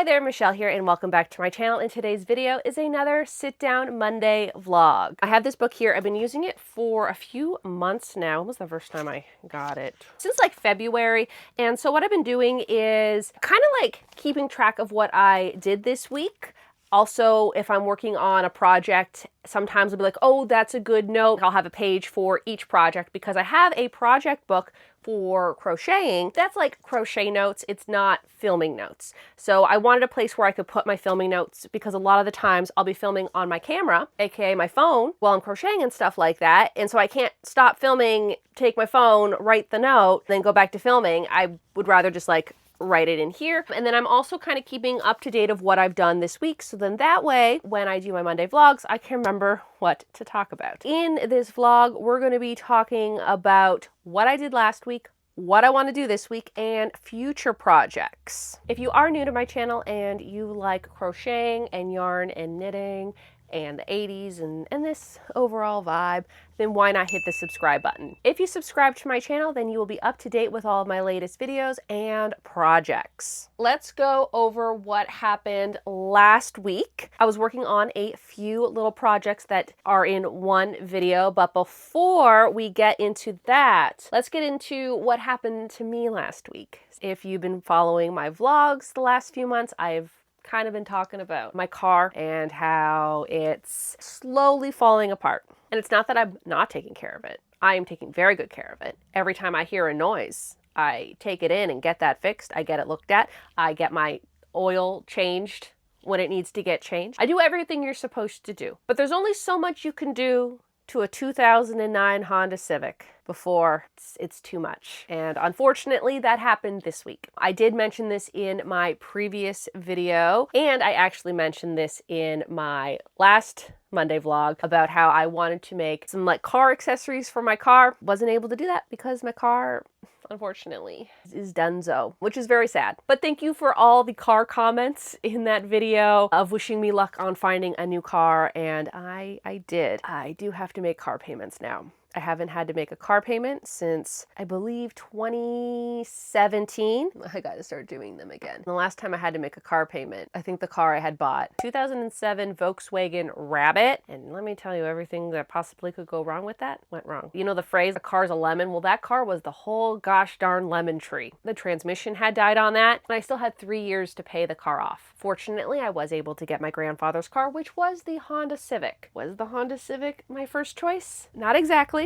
Hi there, Michelle here, and welcome back to my channel. And today's video is another sit-down Monday vlog. I have this book here. I've been using it for a few months now. When was the first time I got it? Since like February. And so what I've been doing is kind of like keeping track of what I did this week. Also, if I'm working on a project, sometimes I'll be like, oh, that's a good note. I'll have a page for each project because I have a project book for crocheting. That's like crochet notes. It's not filming notes. So I wanted a place where I could put my filming notes because a lot of the times I'll be filming on my camera, aka my phone, while I'm crocheting and stuff like that. And so I can't stop filming, take my phone, write the note, then go back to filming. I would rather just like write it in here. And then I'm also kind of keeping up to date of what I've done this week. So then that way, when I do my Monday vlogs, I can remember what to talk about. In this vlog, we're going to be talking about what I did last week, what I want to do this week, and future projects. If you are new to my channel and you like crocheting and yarn and knitting and the 80s and this overall vibe, then why not hit the subscribe button? If you subscribe to my channel, then you will be up to date with all of my latest videos and projects. Let's go over what happened last week. I was working on a few little projects that are in one video, but before we get into that, let's get into what happened to me last week. If you've been following my vlogs the last few months, I've kind of been talking about my car and how it's slowly falling apart. And it's not that I'm not taking care of it. I am taking very good care of it. Every time I hear a noise, I take it in and get that fixed. I get it looked at. I get my oil changed when it needs to get changed. I do everything you're supposed to do. But there's only so much you can do to a 2009 Honda Civic before it's too much. And unfortunately, that happened this week. I did mention this in my previous video, and I actually mentioned this in my last Monday vlog about how I wanted to make some like car accessories for my car. Wasn't able to do that because my car, unfortunately, is donezo, which is very sad. But thank you for all the car comments in that video of wishing me luck on finding a new car, and I did. I do have to make car payments now. I haven't had to make a car payment since, I believe, 2017. I gotta start doing them again. The last time I had to make a car payment, I think the car I had bought, 2007 Volkswagen Rabbit. And let me tell you, everything that possibly could go wrong with that went wrong. You know the phrase, a car's a lemon? Well, that car was the whole gosh darn lemon tree. The transmission had died on that, and I still had 3 years to pay the car off. Fortunately, I was able to get my grandfather's car, which was the Honda Civic. Was the Honda Civic my first choice? Not exactly.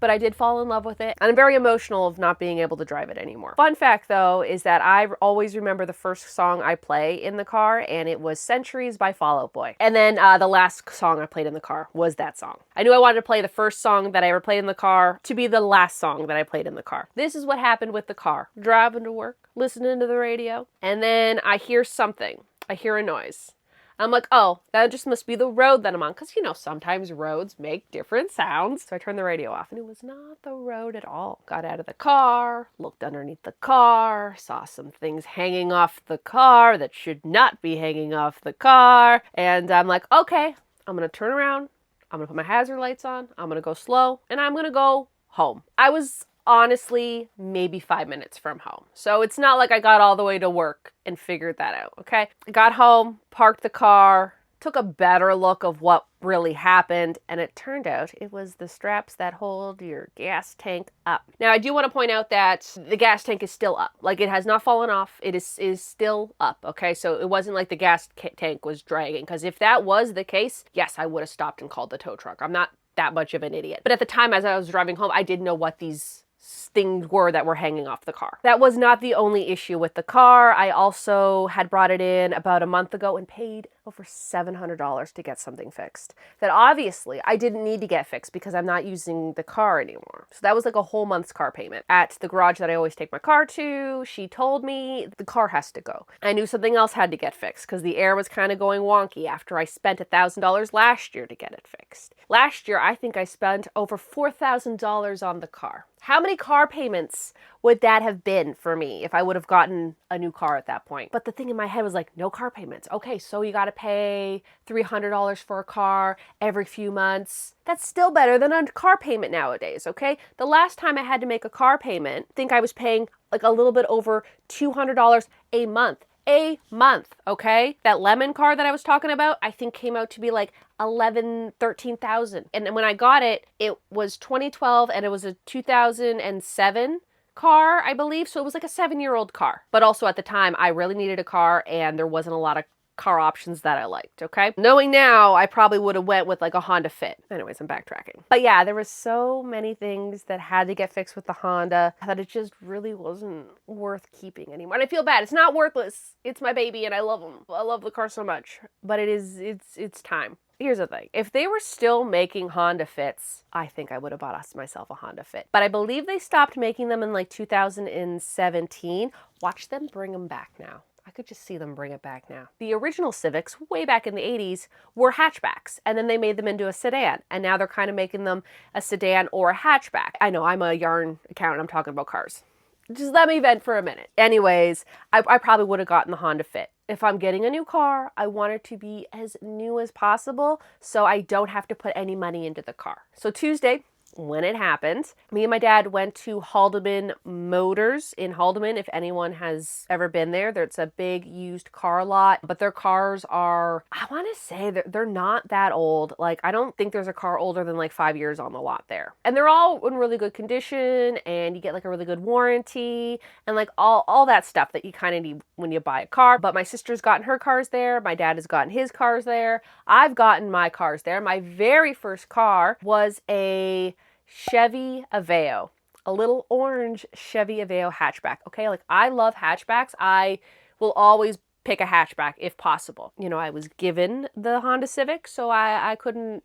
But I did fall in love with it, and I'm very emotional of not being able to drive it anymore. Fun fact, though, is that I always remember the first song I play in the car, and it was Centuries by Fall Out Boy. And then the last song I played in the car was that song. I knew I wanted to play the first song that I ever played in the car to be the last song that I played in the car. This is what happened with the car. Driving to work, listening to the radio, and then I hear something. I hear a noise. I'm like, oh, that just must be the road that I'm on. Because, you know, sometimes roads make different sounds. So I turned the radio off, and it was not the road at all. Got out of the car, looked underneath the car, saw some things hanging off the car that should not be hanging off the car. And I'm like, okay, I'm going to turn around. I'm going to put my hazard lights on. I'm going to go slow, and I'm going to go home. I was honestly maybe 5 minutes from home. So it's not like I got all the way to work and figured that out, okay? I got home, parked the car, took a better look of what really happened, and it turned out it was the straps that hold your gas tank up. Now, I do want to point out that the gas tank is still up. Like, it has not fallen off. It is still up, okay? So it wasn't like the gas tank was dragging, because if that was the case, yes, I would have stopped and called the tow truck. I'm not that much of an idiot. But at the time, as I was driving home, I didn't know what these things were that were hanging off the car. That was not the only issue with the car. I also had brought it in about a month ago and paid over $700 to get something fixed. That obviously I didn't need to get fixed because I'm not using the car anymore. So that was like a whole month's car payment. At the garage that I always take my car to, she told me the car has to go. I knew something else had to get fixed because the air was kind of going wonky after I spent $1,000 last year to get it fixed. Last year, I think I spent over $4,000 on the car. How many car payments would that have been for me if I would have gotten a new car at that point? But the thing in my head was like, no car payments. Okay, so you got to pay $300 for a car every few months. That's still better than a car payment nowadays, okay? The last time I had to make a car payment, I think I was paying like a little bit over $200 a month. a month, okay? That lemon car that I was talking about, I think came out to be like 13,000. And then when I got it, it was 2012 and it was a 2007 car, I believe. So it was like a 7-year-old car. But also at the time, I really needed a car and there wasn't a lot of car options that I liked, okay? Knowing now, I probably would have went with like a Honda Fit. Anyways, I'm backtracking. But yeah, there was so many things that had to get fixed with the Honda that it just really wasn't worth keeping anymore. And I feel bad. It's not worthless. It's my baby and I love him. I love the car so much. But it's time. Here's the thing. If they were still making Honda Fits, I think I would have bought myself a Honda Fit. But I believe they stopped making them in like 2017. Watch them bring them back now. I could just see them bring it back now. The original Civics, way back in the 80s, were hatchbacks, and then they made them into a sedan, and now they're kind of making them a sedan or a hatchback. I know, I'm a yarn accountant, I'm talking about cars. Just let me vent for a minute. Anyways, I probably would have gotten the Honda Fit. If I'm getting a new car, I want it to be as new as possible, so I don't have to put any money into the car. So Tuesday, when it happened, me and my dad went to Haldeman Motors in Haldeman. If anyone has ever been there, it's a big used car lot, but their cars are, I want to say they're not that old. Like, I don't think there's a car older than like 5 years on the lot there. And they're all in really good condition and you get like a really good warranty and like all that stuff that you kind of need when you buy a car. But my sister's gotten her cars there. My dad has gotten his cars there. I've gotten my cars there. My very first car was a Chevy Aveo, a little orange Chevy Aveo hatchback. Okay, like I love hatchbacks. I will always pick a hatchback if possible. You know, I was given the Honda Civic, so I couldn't,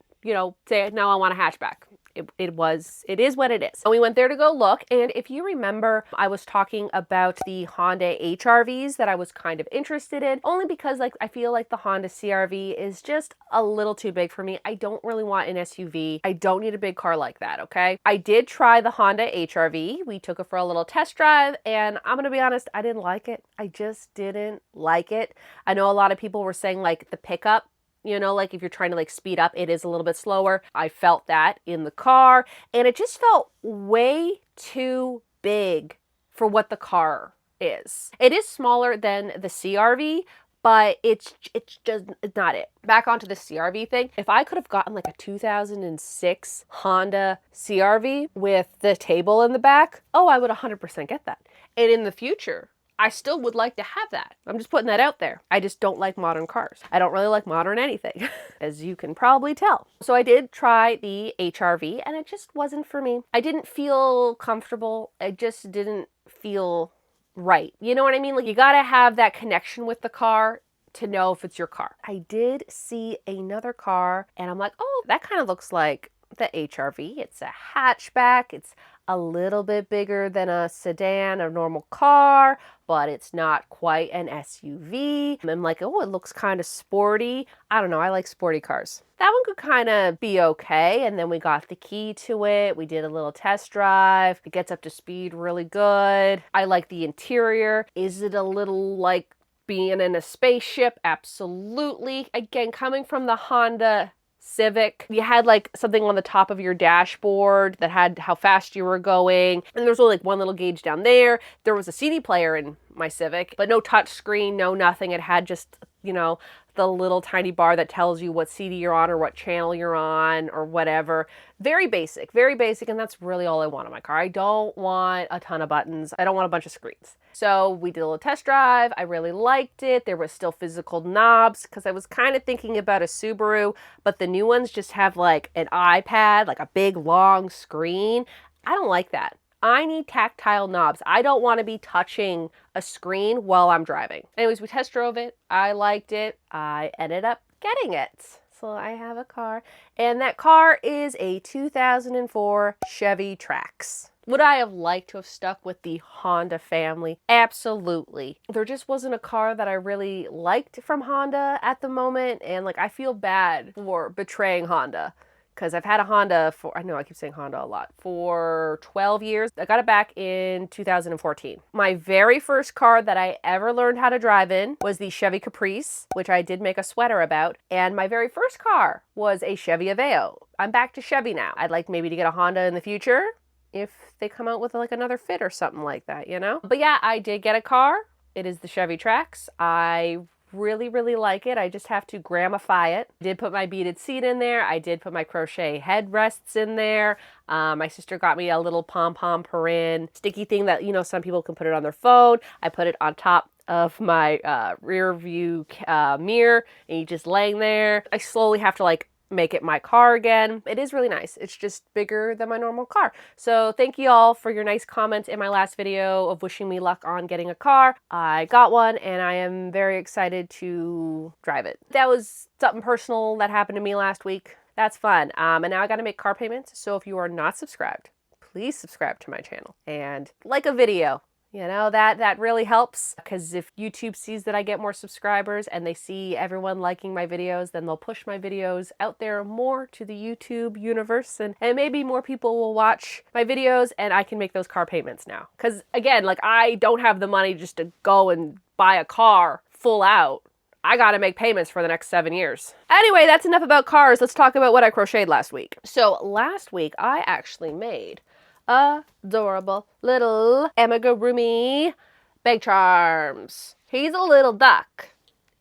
say, no, I want a hatchback. It is what it is. And we went there to go look. And if you remember, I was talking about the Honda HRVs that I was kind of interested in, only because like I feel like the Honda CRV is just a little too big for me. I don't really want an SUV. I don't need a big car like that, okay? I did try the Honda HRV. We took it for a little test drive, and I'm gonna be honest, I didn't like it. I just didn't like it. I know a lot of people were saying like the pickup, like if you're trying to like speed up, it is a little bit slower. I felt that in the car, and it just felt way too big for what the car is. It is smaller than the CRV, but it's not it. Back onto the CRV thing. If I could have gotten like a 2006 Honda CRV with the table in the back, I would 100% get that. And in the future, I still would like to have that. I'm just putting that out there. I just don't like modern cars. I don't really like modern anything, as you can probably tell. So I did try the HRV and it just wasn't for me. I didn't feel comfortable. I just didn't feel right. You know what I mean? Like you gotta have that connection with the car to know if it's your car. I did see another car and I'm like, oh, that kind of looks like the HRV. It's a hatchback. It's a little bit bigger than a sedan, a normal car, but it's not quite an SUV. I'm like, oh, it looks kind of sporty. I don't know. I like sporty cars. That one could kind of be okay. And then we got the key to it. We did a little test drive. It gets up to speed really good. I like the interior. Is it a little like being in a spaceship? Absolutely. Again, coming from the Honda Civic, you had like something on the top of your dashboard that had how fast you were going, and there was only like one little gauge down there. There was a CD player in my Civic, but no touch screen, no nothing. It had just, the little tiny bar that tells you what CD you're on or what channel you're on or whatever. Very basic, and that's really all I want in my car. I don't want a ton of buttons. I don't want a bunch of screens. So we did a little test drive. I really liked it. There was still physical knobs because I was kind of thinking about a Subaru, but the new ones just have like an iPad, like a big long screen. I don't like that. I need tactile knobs. I don't want to be touching a screen while I'm driving. Anyways, we test drove it. I liked it. I ended up getting it. So I have a car, and that car is a 2004 Chevy Trax. Would I have liked to have stuck with the Honda family? Absolutely. There just wasn't a car that I really liked from Honda at the moment, and like I feel bad for betraying Honda. Because I've had a Honda I know I keep saying Honda a lot, for 12 years. I got it back in 2014. My very first car that I ever learned how to drive in was the Chevy Caprice, which I did make a sweater about. And my very first car was a Chevy Aveo. I'm back to Chevy now. I'd like maybe to get a Honda in the future if they come out with like another Fit or something like that, But yeah, I did get a car. It is the Chevy Trax. I really like it. I just have to gramify it. I did put my beaded seat in there. I did put my crochet headrests in there. My sister got me a little pom-pom Perrin sticky thing that, you know, some people can put it on their phone. I put it on top of my rear view mirror, and you just laying there. I slowly have to like make it my car again. It is really nice. It's just bigger than my normal car. So thank you all for your nice comments in my last video of wishing me luck on getting a car. I got one and I am very excited to drive it. That was something personal that happened to me last week. That's fun. And now I got to make car payments. So if you are not subscribed, please subscribe to my channel and like a video. You know, that really helps, because if YouTube sees that I get more subscribers and they see everyone liking my videos, then they'll push my videos out there more to the YouTube universe, and maybe more people will watch my videos and I can make those car payments now. Because again, like, I don't have the money just to go and buy a car full out. I gotta make payments for the next 7 years. Anyway, that's enough about cars. Let's talk about what I crocheted last week. So last week I actually made adorable little amigurumi bag charms. He's a little duck.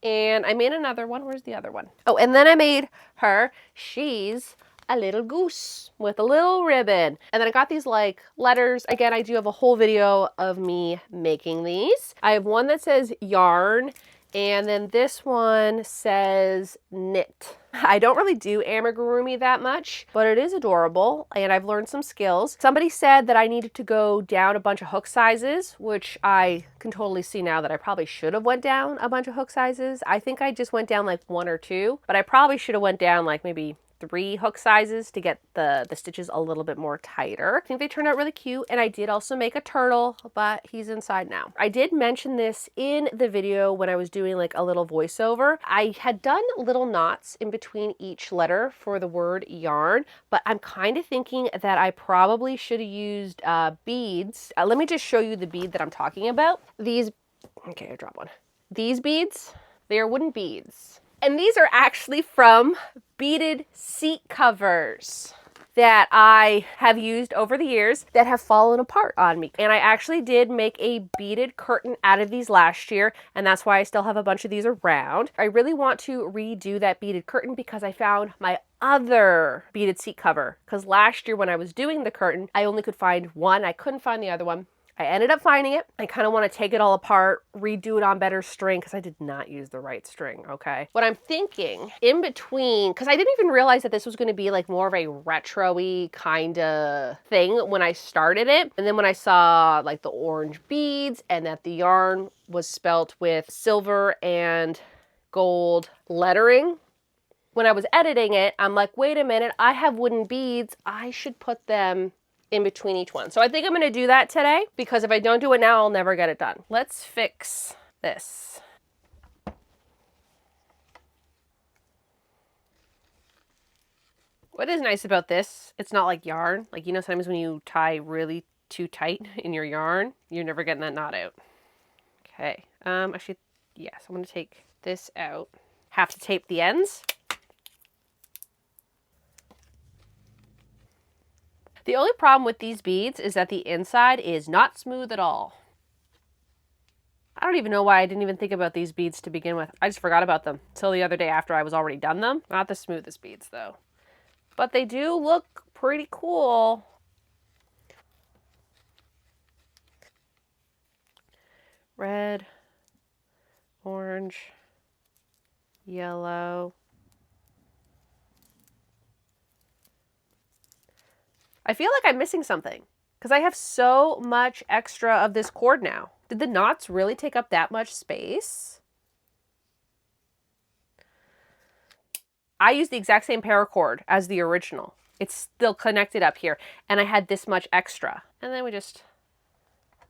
And I made another one. Where's the other one? Oh, and then I made her. She's a little goose with a little ribbon. And then I got these like letters. Again, I do have a whole video of me making these. I have one that says yarn, and then this one says knit. I don't really do amigurumi that much, but it is adorable and I've learned some skills. Somebody said that I needed to go down a bunch of hook sizes, which I can totally see now that I probably should have went down a bunch of hook sizes. I think I just went down like 1 or 2, but I probably should have went down like maybe 3 hook sizes to get the stitches a little bit more tighter. I think they turned out really cute, and I did also make a turtle, but he's inside now. I did mention this in the video when I was doing like a little voiceover. I had done little knots in between each letter for the word yarn, but I'm kind of thinking that I probably should have used beads. Let me just show you the bead that I'm talking about. These, okay, I dropped one. These beads, they are wooden beads. And these are actually from beaded seat covers that I have used over the years that have fallen apart on me. And I actually did make a beaded curtain out of these last year, and that's why I still have a bunch of these around. I really want to redo that beaded curtain because I found my other beaded seat cover. Because last year when I was doing the curtain, I only could find one. I couldn't find the other one. I ended up finding it. I kind of want to take it all apart, redo it on better string, because I did not use the right string, okay? What I'm thinking, in between, because I didn't even realize that this was going to be like more of a retro-y kind of thing when I started it. And then when I saw like the orange beads and that the yarn was spelt with silver and gold lettering, when I was editing it, I'm like, wait a minute, I have wooden beads. I should put them in between each one. So I think I'm going to do that today, because if I don't do it now, I'll never get it done. Let's fix this. What is nice about this, it's not like yarn. Like, you know, sometimes when you tie really too tight in your yarn, you're never getting that knot out. Okay. Actually, yes, I'm going to take this out. Have to tape the ends. The only problem with these beads is that the inside is not smooth at all. I don't even know why I didn't even think about these beads to begin with. I just forgot about them until the other day after I was already done them. Not the smoothest beads though. But they do look pretty cool. Red, orange, yellow. I feel like I'm missing something because I have so much extra of this cord now. Did the knots really take up that much space? I used the exact same paracord as the original. It's still connected up here, and I had this much extra. And then we just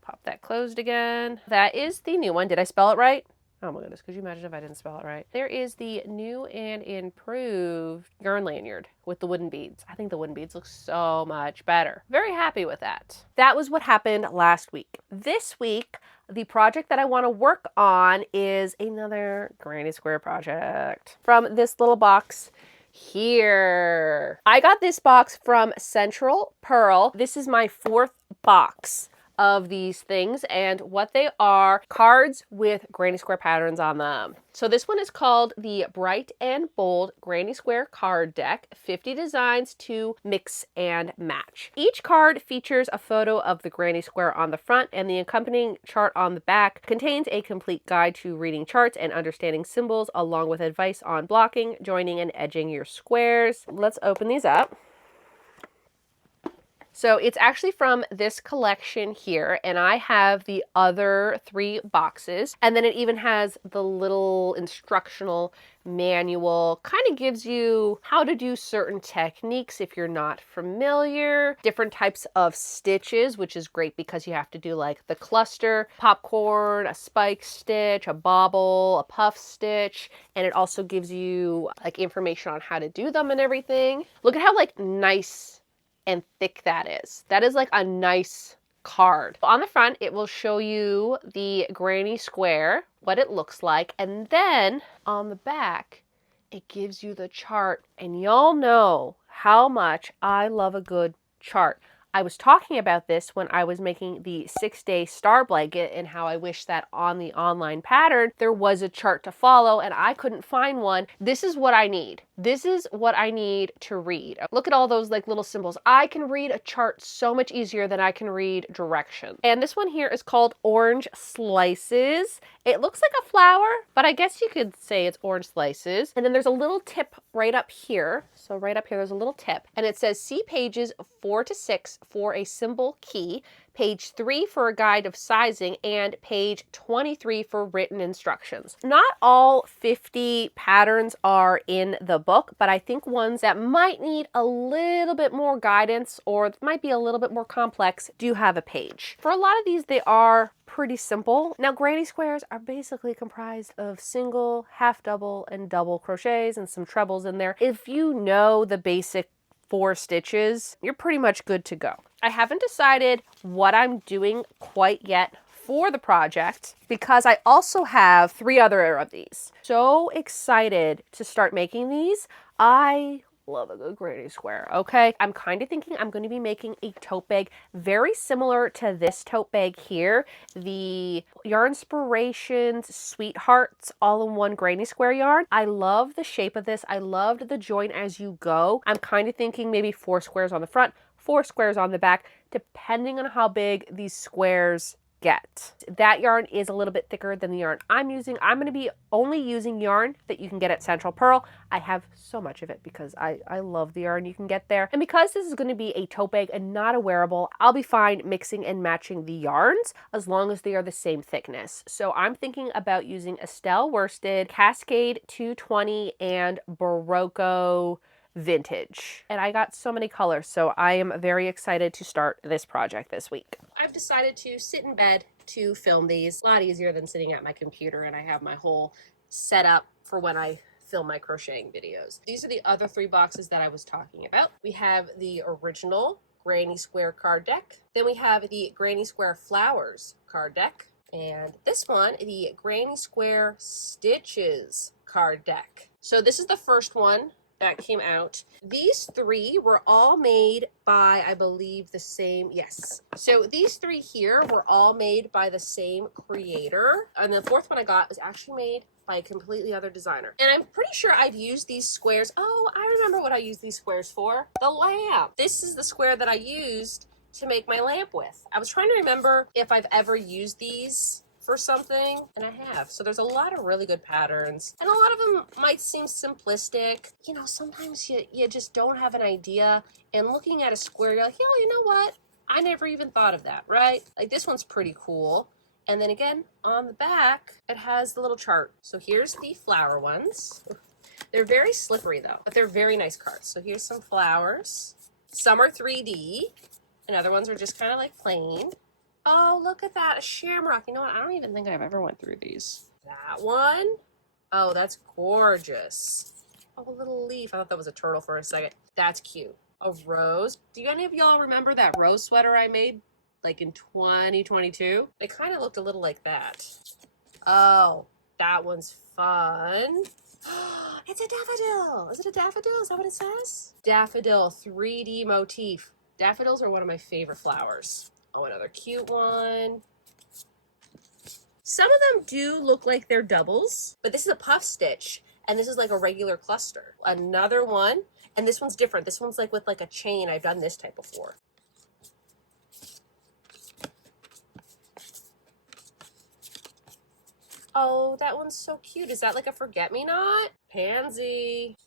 pop that closed again. That is the new one. Did I spell it right? Oh my goodness, could you imagine if I didn't spell it right? There is the new and improved yarn lanyard with the wooden beads. I think the wooden beads look so much better. Very happy with that. That was what happened last week. This week, the project that I want to work on is another granny square project from this little box here. I got this box from Central Pearl. This is my 4th box of these things, and what they are: cards with granny square patterns on them. So this one is called the Bright and Bold Granny Square Card Deck, 50 designs to mix and match. Each card features a photo of the granny square on the front, and the accompanying chart on the back contains a complete guide to reading charts and understanding symbols, along with advice on blocking, joining, and edging your squares. Let's open these up. So it's actually from this collection here, and I have the other 3 boxes. And then it even has the little instructional manual, kind of gives you how to do certain techniques if you're not familiar, different types of stitches, which is great because you have to do like the cluster, popcorn, a spike stitch, a bobble, a puff stitch, and it also gives you like information on how to do them and everything. Look at how like nice and thick that is. That is like a nice card. On the front, it will show you the granny square, what it looks like, and then on the back, it gives you the chart. And y'all know how much I love a good chart. I was talking about this when I was making the 6-day star blanket and how I wish that on the online pattern there was a chart to follow, and I couldn't find one. This is what I need. This is what I need to read. Look at all those like little symbols. I can read a chart so much easier than I can read directions. And this one here is called Orange Slices. It looks like a flower, but I guess you could say it's orange slices. And then there's a little tip right up here. So right up here, there's a little tip, and it says see pages 4 to 6 for a symbol key, page 3 for a guide of sizing, and page 23 for written instructions. Not all 50 patterns are in the book, but I think ones that might need a little bit more guidance or might be a little bit more complex do have a page. For a lot of these, they are pretty simple. Now, granny squares are basically comprised of single, half double, and double crochets and some trebles in there. If you know the basic 4 stitches, you're pretty much good to go. I haven't decided what I'm doing quite yet for the project because I also have 3 other of these. So excited to start making these. I love a good granny square, okay? I'm kind of thinking I'm going to be making a tote bag very similar to this tote bag here, the Yarnspirations Sweethearts all-in-one granny square yarn. I love the shape of this. I loved the join as you go. I'm kind of thinking maybe 4 squares on the front, 4 squares on the back, depending on how big these squares get. That yarn is a little bit thicker than the yarn I'm using. I'm going to be only using yarn that you can get at Central Pearl. I have so much of it because I love the yarn you can get there. And because this is going to be a tote bag and not a wearable, I'll be fine mixing and matching the yarns as long as they are the same thickness. So I'm thinking about using Estelle Worsted, Cascade 220, and Barocco Vintage. And I got so many colors, so I am very excited to start this project this week. I've decided to sit in bed to film these. A lot easier than sitting at my computer, and I have my whole setup for when I film my crocheting videos. These are the other 3 boxes that I was talking about. We have the original Granny Square card deck. Then we have the Granny Square Flowers card deck. And this one, the Granny Square Stitches card deck. So this is the first one that came out. These 3 were all made by, I believe, the same, yes. So these 3 here were all made by the same creator. And the 4th one I got was actually made by a completely other designer. And I'm pretty sure I've used these squares. Oh, I remember what I used these squares for. The lamp. This is the square that I used to make my lamp with. I was trying to remember if I've ever used these for something, and I have. So there's a lot of really good patterns, and a lot of them might seem simplistic. You know, sometimes you just don't have an idea, and looking at a square, you're like, yo, you know what? I never even thought of that, right? Like this one's pretty cool. And then again, on the back, it has the little chart. So here's the flower ones. They're very slippery though, but they're very nice cards. So here's some flowers. Some are 3D, and other ones are just kind of like plain. Oh, look at that, a shamrock. You know what? I don't even think I've ever went through these. That one. Oh, that's gorgeous. Oh, a little leaf. I thought that was a turtle for a second. That's cute. A rose. Do any of y'all remember that rose sweater I made like in 2022? It kind of looked a little like that. Oh, that one's fun. It's a daffodil. Is it a daffodil? Is that what it says? Daffodil 3D motif. Daffodils are one of my favorite flowers. Oh, another cute one. Some of them do look like they're doubles, but this is a puff stitch, and this is like a regular cluster. Another one, and this one's different. This one's like with like a chain. I've done this type before. Oh, that one's so cute. Is that like a forget-me-not? Pansy.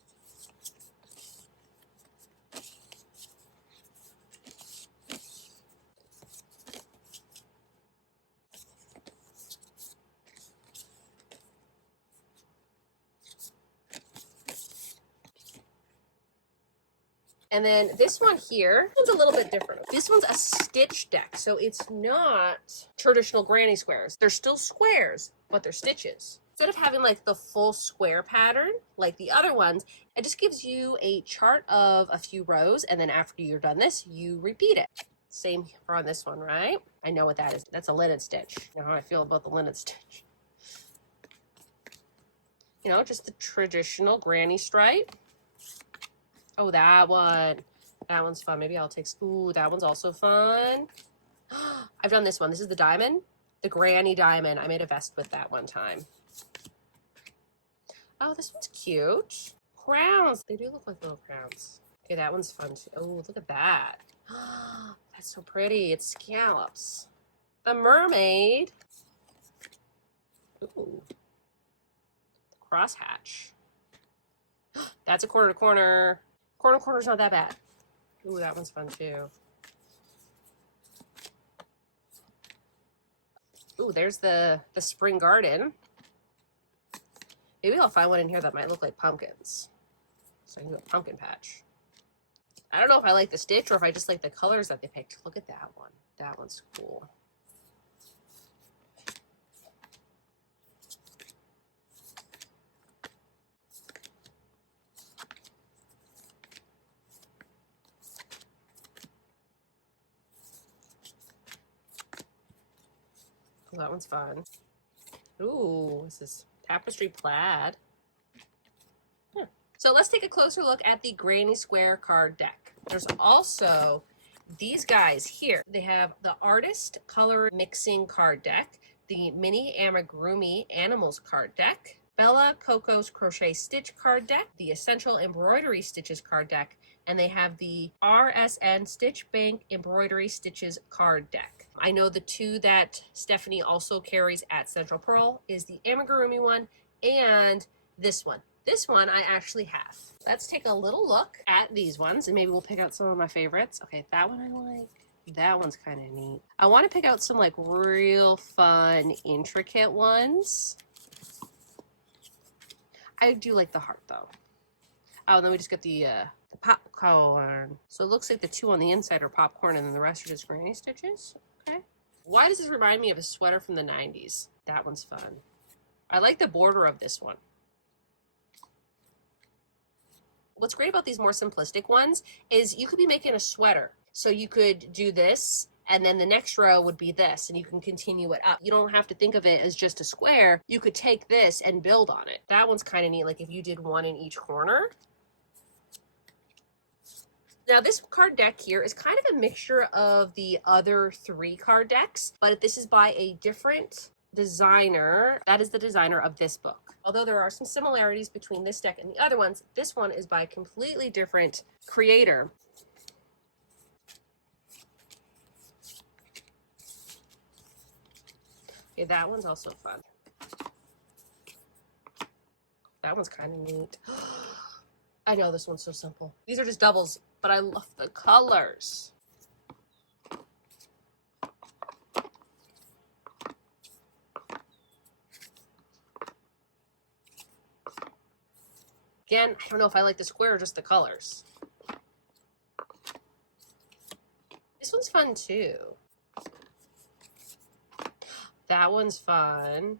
And then this one here, this one's a little bit different. This one's a stitch deck, so it's not traditional granny squares. They're still squares, but they're stitches. Instead of having like the full square pattern like the other ones, it just gives you a chart of a few rows, and then after you're done this, you repeat it. Same for on this one, right? I know what that is. That's a linen stitch. You know how I feel about the linen stitch. You know, just the traditional granny stripe. Oh, that one. That one's fun. Maybe I'll take... Ooh, that one's also fun. I've done this one. This is the diamond. The granny diamond. I made a vest with that one time. Oh, this one's cute. Crowns. They do look like little crowns. Okay, that one's fun too. Oh, look at that. That's so pretty. It's scallops. The mermaid. Ooh. Crosshatch. That's a corner to corner. Corner to corner's not that bad. Ooh, that one's fun too. Ooh, there's the spring garden. Maybe I'll find one in here that might look like pumpkins. So I can do a pumpkin patch. I don't know if I like the stitch or if I just like the colors that they picked. Look at that one. That one's cool. Oh, that one's fun. Ooh, this is tapestry plaid. Huh. So let's take a closer look at the granny square card deck. There's also these guys here. They have the artist color mixing card deck, the mini amigurumi animals card deck, Bella Coco's crochet stitch card deck, the essential embroidery stitches card deck, and they have the RSN Stitch Bank Embroidery Stitches card deck. I know the two that Stephanie also carries at Central Pearl is the amigurumi one and this one. This one I actually have. Let's take a little look at these ones and maybe we'll pick out some of my favorites. Okay, that one I like. That one's kind of neat. I want to pick out some like real fun, intricate ones. I do like the heart though. Oh, and then we just got the popcorn. So it looks like the two on the inside are popcorn and then the rest are just granny stitches. Okay. Why does this remind me of a sweater from the 90s? That one's fun. I like the border of this one. What's great about these more simplistic ones is you could be making a sweater. So you could do this and then the next row would be this and you can continue it up. You don't have to think of it as just a square. You could take this and build on it. That one's kind of neat. Like if you did one in each corner. Now this card deck here is kind of a mixture of the other three card decks, but this is by a different designer. That is the designer of this book. Although there are some similarities between this deck and the other ones, this one is by a completely different creator. Okay, that one's also fun. That one's kind of neat. I know this one's so simple. These are just doubles, but I love the colors. Again, I don't know if I like the square or just the colors. This one's fun too. That one's fun.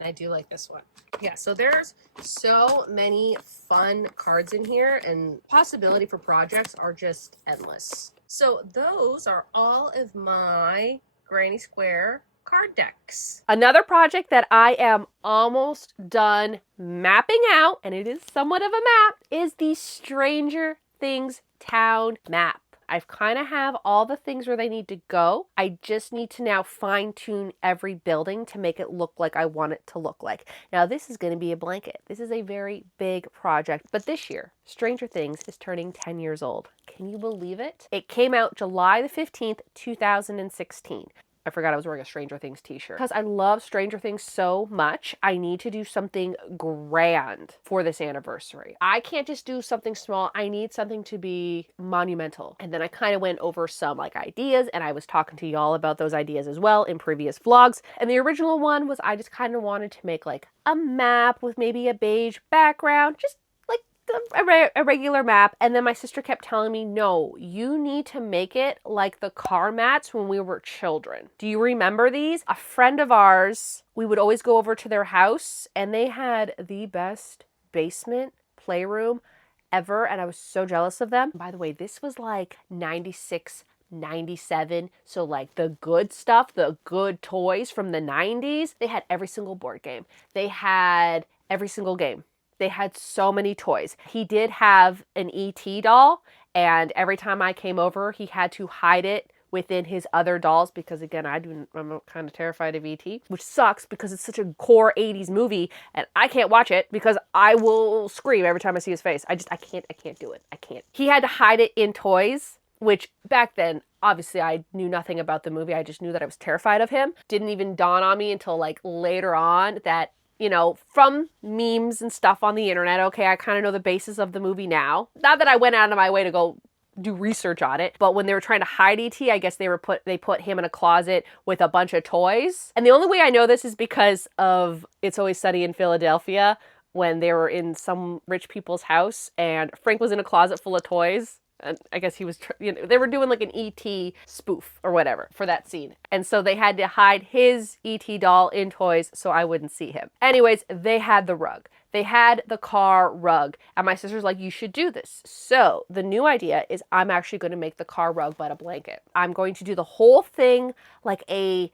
I do like this one. Yeah, so there's so many fun cards in here and possibility for projects are just endless. So those are all of my granny square card decks. Another project that I am almost done mapping out, and it is somewhat of a map, is the Stranger Things town map. I've kind of have all the things where they need to go. I just need to now fine tune every building to make it look like I want it to look like. Now this is going to be a blanket. This is a very big project, but this year, Stranger Things is turning 10 years old. Can you believe it? It came out July the 15th, 2016. I forgot I was wearing a Stranger Things t-shirt. Because I love Stranger Things so much, I need to do something grand for this anniversary. I can't just do something small. I need something to be monumental. And then I kind of went over some like ideas, and I was talking to y'all about those ideas as well in previous vlogs. And the original one was I just kind of wanted to make like a map with maybe a beige background, just a regular map. And then my sister kept telling me, no, you need to make it like the car mats when we were children. Do you remember these? A friend of ours, we would always go over to their house, and they had the best basement playroom ever, and I was so jealous of them. By the way, this was like 96, 97, so like the good stuff, the good toys from the 90s. They had every single board game. They had every single game. They had so many toys. He did have an E.T. doll, and every time I came over, he had to hide it within his other dolls because, again, I'm kind of terrified of E.T., which sucks because it's such a core 80s movie, and I can't watch it because I will scream every time I see his face. I can't do it. I can't. He had to hide it in toys, which back then, obviously, I knew nothing about the movie. I just knew that I was terrified of him. Didn't even dawn on me until like later on that, you know, from memes and stuff on the internet, okay, I kind of know the basis of the movie now. Not that I went out of my way to go do research on it, but when they were trying to hide E.T., I guess they put him in a closet with a bunch of toys. And the only way I know this is because of It's Always Sunny in Philadelphia, when they were in some rich people's house and Frank was in a closet full of toys. And I guess he was, they were doing like an E.T. spoof or whatever for that scene. And so they had to hide his E.T. doll in toys so I wouldn't see him. Anyways, they had the rug. They had the car rug. And my sister's like, you should do this. So the new idea is I'm actually going to make the car rug but a blanket. I'm going to do the whole thing like the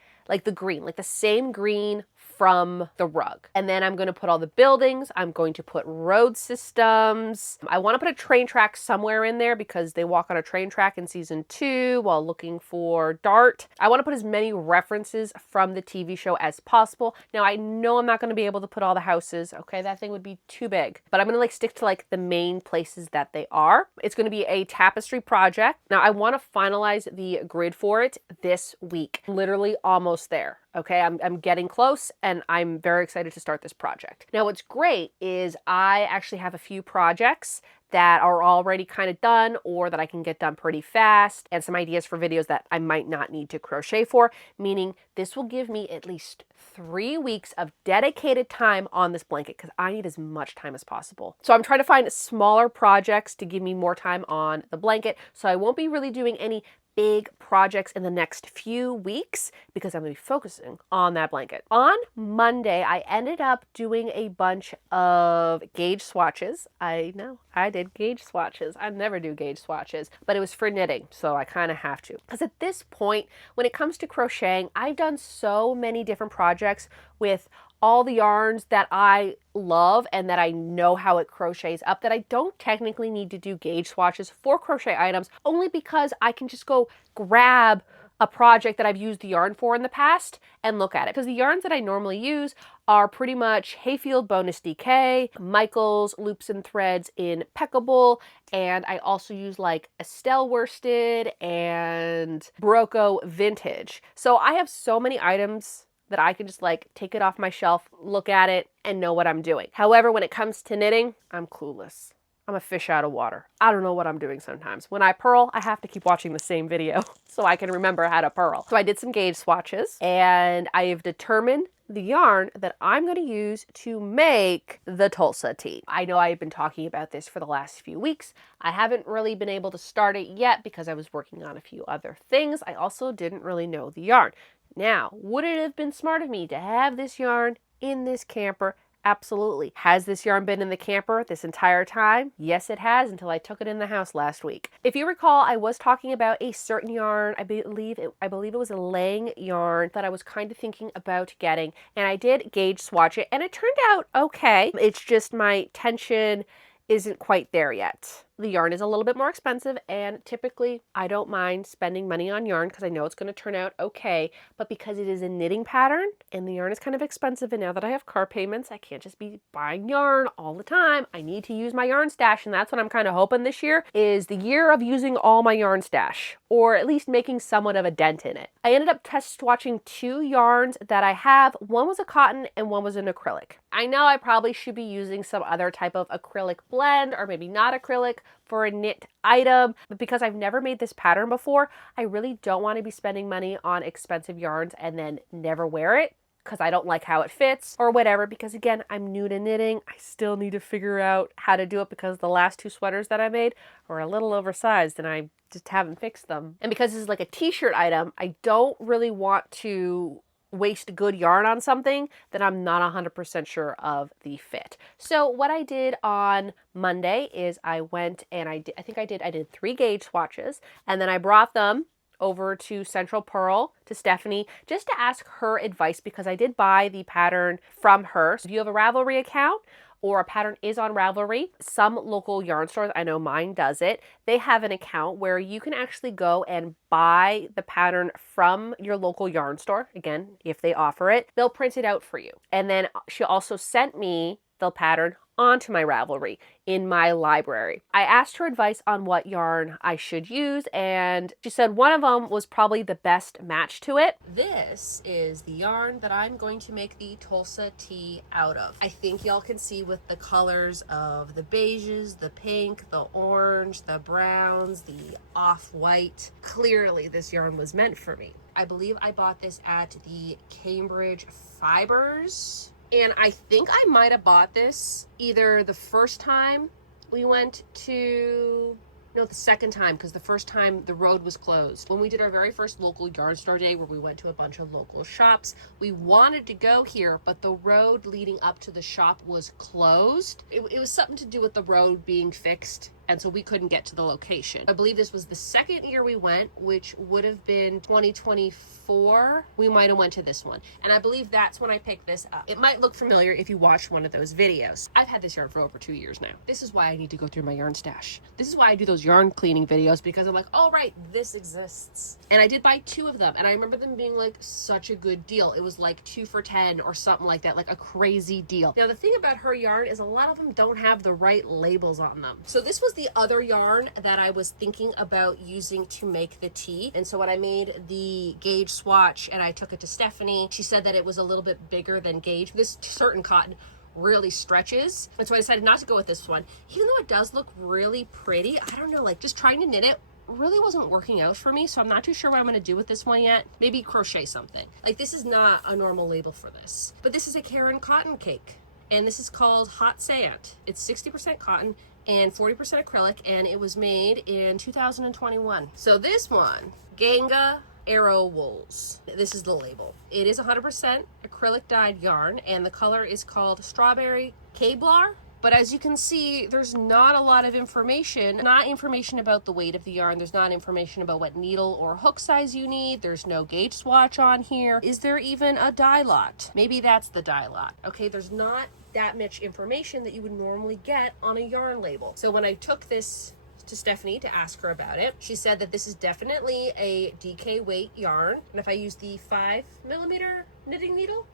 green, like the same green from the rug. And then I'm going to put all the buildings. I'm going to put road systems. I want to put a train track somewhere in there because they walk on a train track in season 2 while looking for Dart. I want to put as many references from the TV show as possible. Now I know I'm not going to be able to put all the houses. Okay, that thing would be too big. But I'm going to like stick to like the main places that they are. It's going to be a tapestry project. Now I want to finalize the grid for it this week. Literally almost there. Okay, I'm getting close, and I'm very excited to start this project. Now, what's great is I actually have a few projects that are already kind of done or that I can get done pretty fast, and some ideas for videos that I might not need to crochet for, meaning this will give me at least 3 weeks of dedicated time on this blanket because I need as much time as possible. So I'm trying to find smaller projects to give me more time on the blanket, so I won't be really doing any big projects in the next few weeks because I'm going to be focusing on that blanket. On Monday, I ended up doing a bunch of gauge swatches. I know, I did gauge swatches. I never do gauge swatches, but it was for knitting, so I kind of have to. Because at this point, when it comes to crocheting, I've done so many different projects with all the yarns that I love and that I know how it crochets up that I don't technically need to do gauge swatches for crochet items, only because I can just go grab a project that I've used the yarn for in the past and look at it. Because the yarns that I normally use are pretty much Hayfield Bonus DK, Michael's Loops and Threads in Impeccable, and I also use like Estelle Worsted and Barocco Vintage. So I have so many items that I can just like take it off my shelf, look at it, and know what I'm doing. However, when it comes to knitting, I'm clueless. I'm a fish out of water. I don't know what I'm doing sometimes. When I purl, I have to keep watching the same video so I can remember how to purl. So I did some gauge swatches, and I have determined the yarn that I'm going to use to make the Tulsa tee. I know I've been talking about this for the last few weeks. I haven't really been able to start it yet because I was working on a few other things. I also didn't really know the yarn. Now, would it have been smart of me to have this yarn in this camper? Absolutely. Has this yarn been in the camper this entire time? Yes, it has, until I took it in the house last week. If you recall, I was talking about a certain yarn. I believe it was a Lang yarn that I was kind of thinking about getting, and I did gauge swatch it, and it turned out okay. It's just my tension isn't quite there yet. the yarn is a little bit more expensive, and typically I don't mind spending money on yarn because I know it's going to turn out okay, but because it is a knitting pattern and the yarn is kind of expensive, and now that I have car payments, I can't just be buying yarn all the time. I need to use my yarn stash, and that's what I'm kind of hoping this year is the year of using all my yarn stash, or at least making somewhat of a dent in it. I ended up test swatching 2 yarns that I have. One was a cotton and one was an acrylic. I know I probably should be using some other type of acrylic blend, or maybe not acrylic, for a knit item, but because I've never made this pattern before, I really don't want to be spending money on expensive yarns and then never wear it because I don't like how it fits or whatever, because again, I'm new to knitting. I still need to figure out how to do it because the last 2 sweaters that I made were a little oversized and I just haven't fixed them. And because this is like a t-shirt item, I don't really want to waste good yarn on something that I'm not 100% sure of the fit. So what I did on Monday is I went and I did 3 gauge swatches, and then I brought them over to Central Pearl to Stephanie just to ask her advice because I did buy the pattern from her. So if you have a Ravelry account or a pattern is on Ravelry, some local yarn stores, I know mine does it, they have an account where you can actually go and buy the pattern from your local yarn store. Again, if they offer it, they'll print it out for you. And then she also sent me the pattern onto my Ravelry in my library. I asked her advice on what yarn I should use, and she said one of them was probably the best match to it. This is the yarn that I'm going to make the Tulsa tee out of. I think y'all can see with the colors of the beiges, the pink, the orange, the browns, the off-white. Clearly this yarn was meant for me. I believe I bought this at the Cambridge Fibers. And I think I might have bought this either the first time we went to, no, the second time, because the first time the road was closed. When we did our very first local yarn store day where we went to a bunch of local shops, we wanted to go here, but the road leading up to the shop was closed. It was something to do with the road being fixed, and so we couldn't get to the location. I believe this was the second year we went, which would have been 2024. We might have went to this one. And I believe that's when I picked this up. It might look familiar if you watched one of those videos. I've had this yarn for over 2 years now. This is why I need to go through my yarn stash. This is why I do those yarn cleaning videos, because I'm like, oh right, this exists. And I did buy 2 of them, and I remember them being like such a good deal. It was like 2 for $10 or something like that, like a crazy deal. Now the thing about her yarn is a lot of them don't have the right labels on them. So this was the other yarn that I was thinking about using to make the tee. And so when I made the gauge swatch and I took it to Stephanie, she said that it was a little bit bigger than gauge. This certain cotton really stretches, and so I decided not to go with this one, even though it does look really pretty. I don't know, like just trying to knit it really wasn't working out for me, so I'm not too sure what I'm going to do with this one yet. Maybe crochet something. Like this is not a normal label for this, but this is a Karen cotton cake, and this is called Hot Sand. It's 60% cotton and 40% acrylic, and it was made in 2021. So this one, Ganga Arrow Wools. This is the label. It is 100% acrylic dyed yarn, and the color is called Strawberry Kevlar. But as you can see, there's not a lot of information. Not information about the weight of the yarn. There's not information about what needle or hook size you need. There's no gauge swatch on here. Is there even a dye lot? Maybe that's the dye lot. Okay, there's not that much information that you would normally get on a yarn label. So when I took this to Stephanie to ask her about it, she said that this is definitely a DK weight yarn, and if I use the 5mm knitting needle,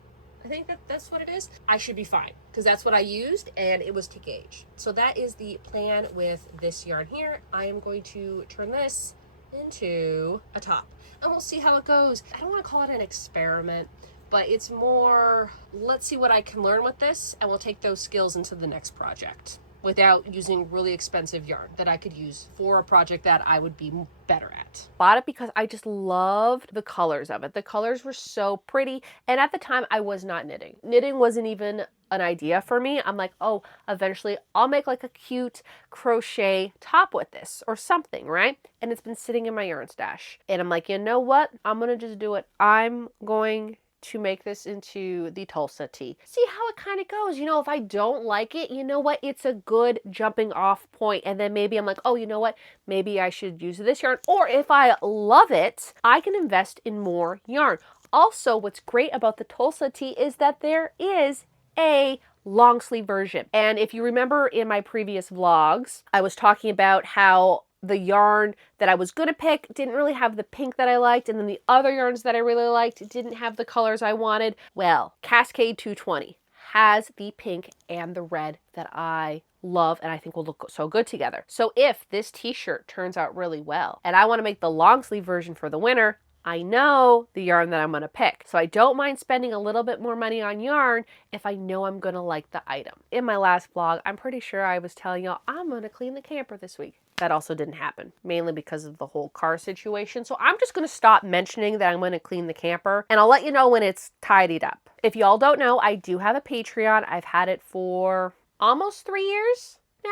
I think that's what it is, I should be fine, because that's what I used and it was to gauge. So that is the plan with this yarn here. I am going to turn this into a top and we'll see how it goes. I don't want to call it an experiment, but it's more, let's see what I can learn with this, and we'll take those skills into the next project without using really expensive yarn that I could use for a project that I would be better at. Bought it because I just loved the colors of it. The colors were so pretty, and at the time I was not knitting. Knitting wasn't even an idea for me. I'm like, oh, eventually I'll make like a cute crochet top with this or something, right? And it's been sitting in my yarn stash. And I'm like, you know what? I'm gonna just do it. I'm going to make this into the Tulsa tee. See how it kind of goes. You know, if I don't like it, you know what? It's a good jumping off point. And then maybe I'm like, oh, you know what? Maybe I should use this yarn. Or if I love it, I can invest in more yarn. Also, what's great about the Tulsa tee is that there is a long sleeve version. And if you remember in my previous vlogs, I was talking about how the yarn that I was going to pick didn't really have the pink that I liked, and then the other yarns that I really liked didn't have the colors I wanted. Well, Cascade 220 has the pink and the red that I love and I think will look so good together. So if this t-shirt turns out really well and I want to make the long sleeve version for the winter, I know the yarn that I'm going to pick. So I don't mind spending a little bit more money on yarn if I know I'm going to like the item. In my last vlog, I'm pretty sure I was telling y'all I'm going to clean the camper this week. That also didn't happen, mainly because of the whole car situation. So I'm just going to stop mentioning that I'm going to clean the camper, and I'll let you know when it's tidied up. If y'all don't know, I do have a Patreon. I've had it for almost 3 years now.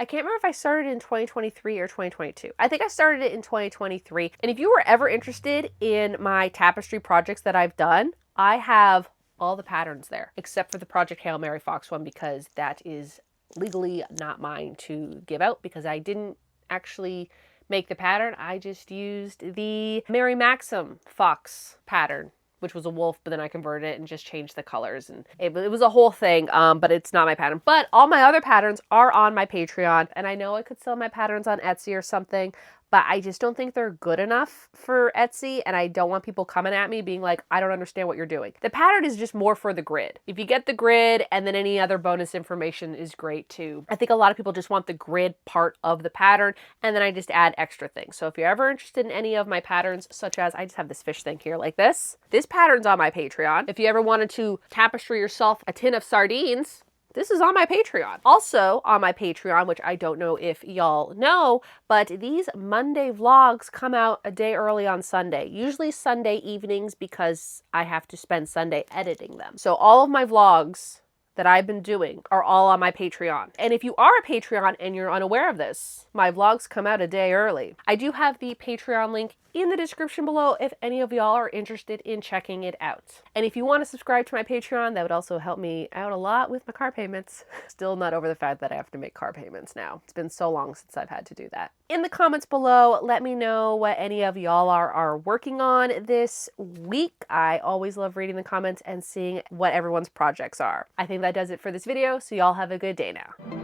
I can't remember if I started in 2023 or 2022. I think I started it in 2023. And if you were ever interested in my tapestry projects that I've done, I have all the patterns there, except for the Project Hail Mary Fox one, because that is legally not mine to give out because I didn't actually make the pattern. I just used the Mary Maxim Fox pattern, which was a wolf, but then I converted it and just changed the colors. And it was a whole thing, but it's not my pattern. But all my other patterns are on my Patreon. And I know I could sell my patterns on Etsy or something, but I just don't think they're good enough for Etsy. And I don't want people coming at me being like, I don't understand what you're doing. The pattern is just more for the grid. If you get the grid, and then any other bonus information is great too. I think a lot of people just want the grid part of the pattern, and then I just add extra things. So if you're ever interested in any of my patterns, such as I just have this fish thing here like this pattern's on my Patreon. If you ever wanted to tapestry yourself a tin of sardines, this is on my Patreon. Also on my Patreon, which I don't know if y'all know, but these Monday vlogs come out a day early on Sunday, usually Sunday evenings because I have to spend Sunday editing them. So all of my vlogs that I've been doing are all on my Patreon. And if you are a Patreon and you're unaware of this, my vlogs come out a day early. I do have the Patreon link in the description below if any of y'all are interested in checking it out. And if you want to subscribe to my Patreon, that would also help me out a lot with my car payments. Still not over the fact that I have to make car payments now. It's been so long since I've had to do that. In the comments below, let me know what any of y'all are working on this week. I always love reading the comments and seeing what everyone's projects are. I think that does it for this video, so y'all have a good day now.